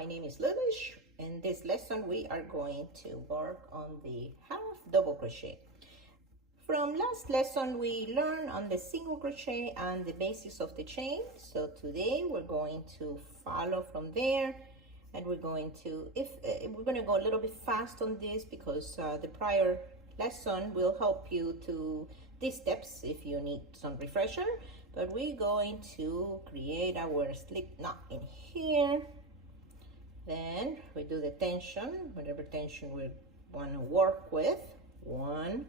my name is Lilish. In this lesson we are going to work on the half double crochet. From last lesson we learned on the single crochet and the basics of the chain. So today we're going to follow from there, and we're going to go a little bit fast on this because the prior lesson will help you to these steps if you need some refresher. But we're going to create our slip knot in here. Then we do the tension, whatever tension we want to work with. 1,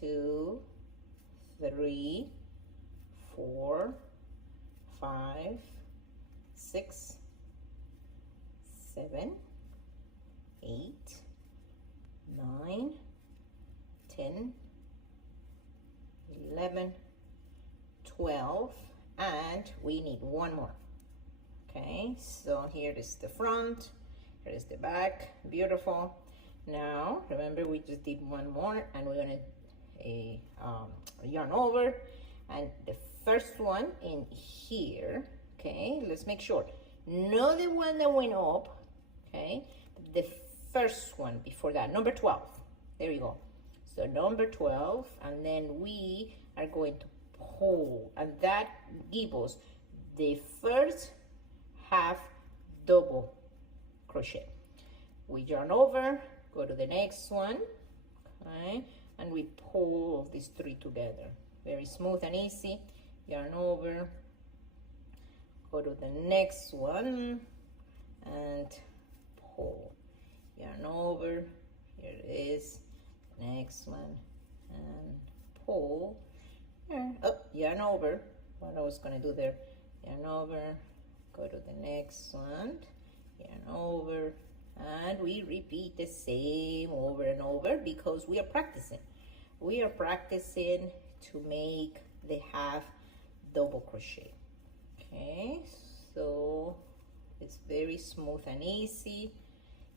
2, 3, 4, 5, 6, 7, 8, 9, 10, 11, 12, and we need one more. Okay, so here is the front, here is the back. Beautiful. Now remember we just did one more, and we're gonna yarn over, and the first one in here. Okay, let's make sure, not the one that went up, okay, the first one before that, number 12. There you go. So number 12, and then we are going to pull, and that gives us the first half double crochet. We yarn over, go to the next one, okay, and we pull these three together. Very smooth and easy. Yarn over, go to the next one, and pull. Yarn over, here it is, next one, and pull. Here, up, yarn over. What I was gonna do there, yarn over, go to the next one, yarn over, and we repeat the same over and over because we are practicing. We are practicing to make the half double crochet. Okay, so it's very smooth and easy.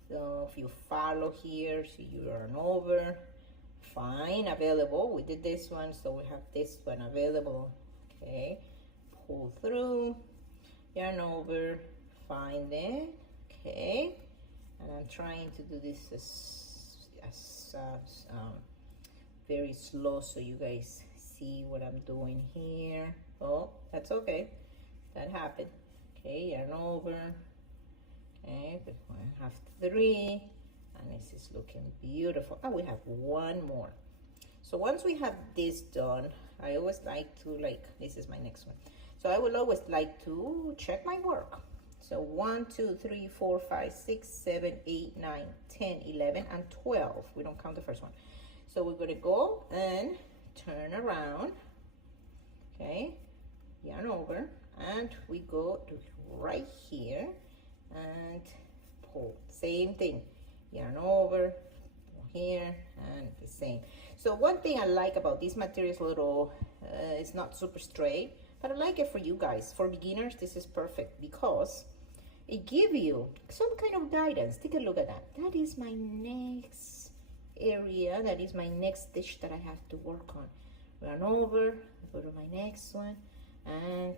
So if you follow here, so you yarn over, fine, available. We did this one, so we have this one available. Okay, pull through, yarn over, find it. Okay, and I'm trying to do this as very slow so you guys see what I'm doing here. Oh, that's okay, that happened. Okay, yarn over. Okay, we have 3, and this is looking beautiful. Oh, we have one more. So once we have this done, I always like to, this is my next one, so I will always like to check my work. So 1, 2, 3, 4, 5, 6, 7, 8, 9, 10, 11, and 12. We don't count the first one. So we're going to go and turn around. Okay, yarn over, and we go to right here and pull. Same thing, yarn over here, and the same. So one thing I like about this material is a little, it's not super straight, but I like it for you guys. For beginners, this is perfect because it gives you some kind of guidance. Take a look at that. That is my next area. That is my next stitch that I have to work on. Yarn over, go to my next one, and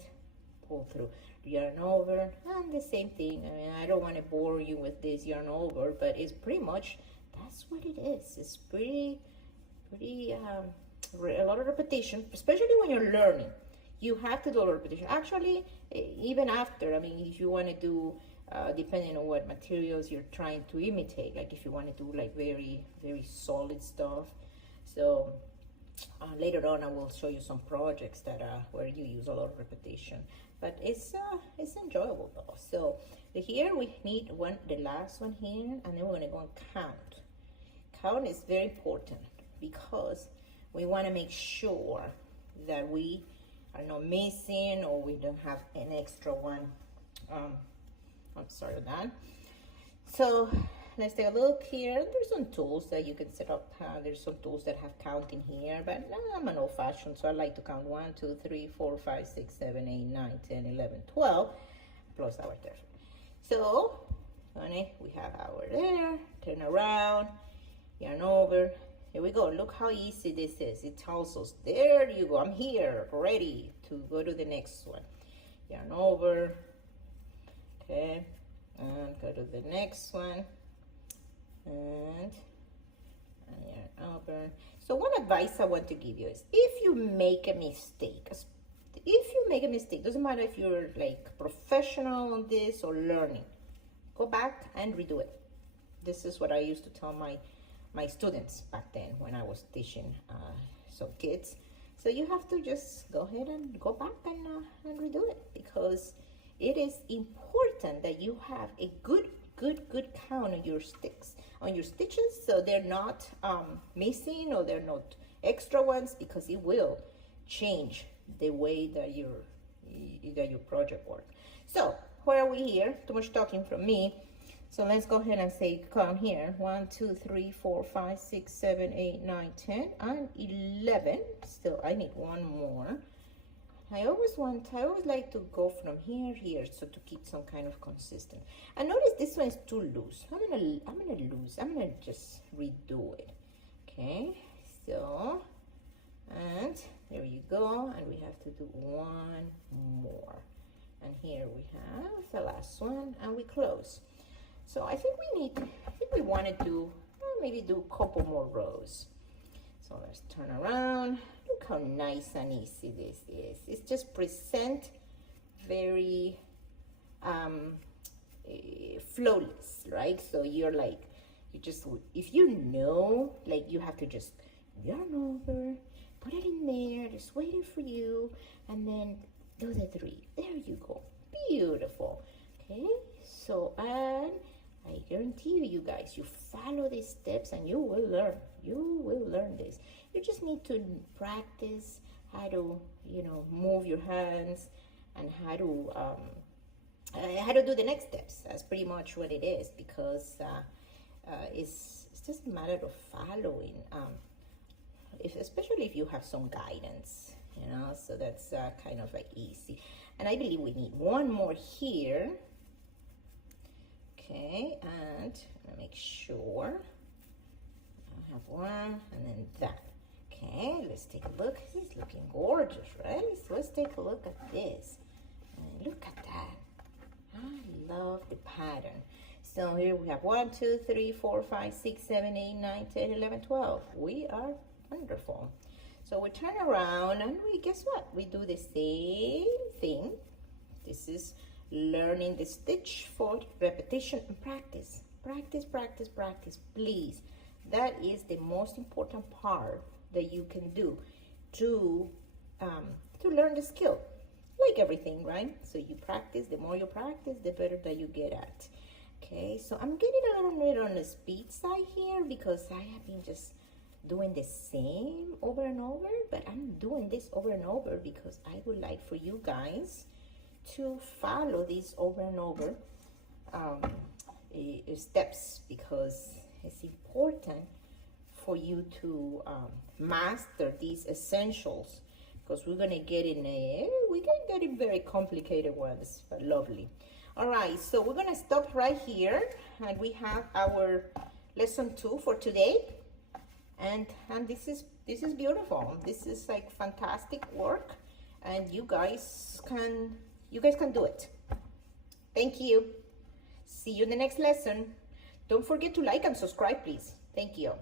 pull through. Yarn over, and the same thing. I mean, I don't want to bore you with this yarn over, but it's pretty much, that's what it is. It's pretty a lot of repetition, especially when you're learning. You have to do a lot of repetition. Actually, even after, I mean, if you want to do, depending on what materials you're trying to imitate, like if you want to do like very, very solid stuff. So later on, I will show you some projects that where you use a lot of repetition. But it's enjoyable though. So here we need the last one here, and then we're going to go and count. Count is very important because we want to make sure that we are not missing, or we don't have an extra one. I'm sorry about that. So let's take a look here. There's some tools that you can set up. There's some tools that have counting here, but I'm an old-fashioned, so I like to count 1, 2, 3, 4, 5, 6, 7, 8, 9, 10, 11, 12, plus our third. So, honey, we have our there. Turn around, yarn over. Here we go. Look how easy this is. It tells us, there you go. I'm here, ready to go to the next one. Yarn over. Okay. And go to the next one, and yarn over. So one advice I want to give you is, if you make a mistake, doesn't matter if you're like professional on this or learning, go back and redo it. This is what I used to tell my students back then when I was teaching some kids. So you have to just go ahead and go back and redo it, because it is important that you have a good count on your stitches, so they're not missing or they're not extra ones, because it will change the way that your project works. So where are we here? Too much talking from me. So let's go ahead and say count here. 1, 2, 3, 4, 5, 6, 7, 8, 9, 10, and 11. Still, I need one more. I always like to go from here, so to keep some kind of consistent. And notice this one is too loose. I'm gonna just redo it. Okay, so, and there you go, and we have to do one more. And here we have the last one, and we close. So I think we want to do, maybe do a couple more rows. So let's turn around. Look how nice and easy this is. It's just present very flawless, right? So you're like, if you know, like, you have to just yarn over, put it in there, just waiting for you, and then do the 3. There you go. Beautiful. Okay, so, and I guarantee you guys, you follow these steps and you will learn. You will learn this. You just need to practice how to, move your hands, and how to do the next steps. That's pretty much what it is, because it's just a matter of following, especially if you have some guidance, so that's kind of like easy. And I believe we need one more here. Okay, and make sure I have one, and then that. Okay, let's take a look. This is looking gorgeous, right? So let's take a look at this. And look at that. I love the pattern. So here we have 1, 2, 3, 4, 5, 6, 7, 8, 9, 10, 11, 12. We are wonderful. So we turn around, and guess what? We do the same thing. This is learning the stitch for repetition and practice. Practice, practice, practice, please. That is the most important part that you can do to learn the skill. Like everything, right? So you practice, the more you practice, the better that you get at. Okay, so I'm getting a little bit on the speed side here, because I have been just doing the same over and over, but I'm doing this over and over because I would like for you guys to follow these over and over steps, because it's important for you to master these essentials, because we're gonna get in very complicated ones, but lovely. All right, so we're gonna stop right here, and we have our lesson 2 for today, and this is beautiful. This is like fantastic work, and you guys can do it. Thank you. See you in the next lesson. Don't forget to like and subscribe, please. Thank you.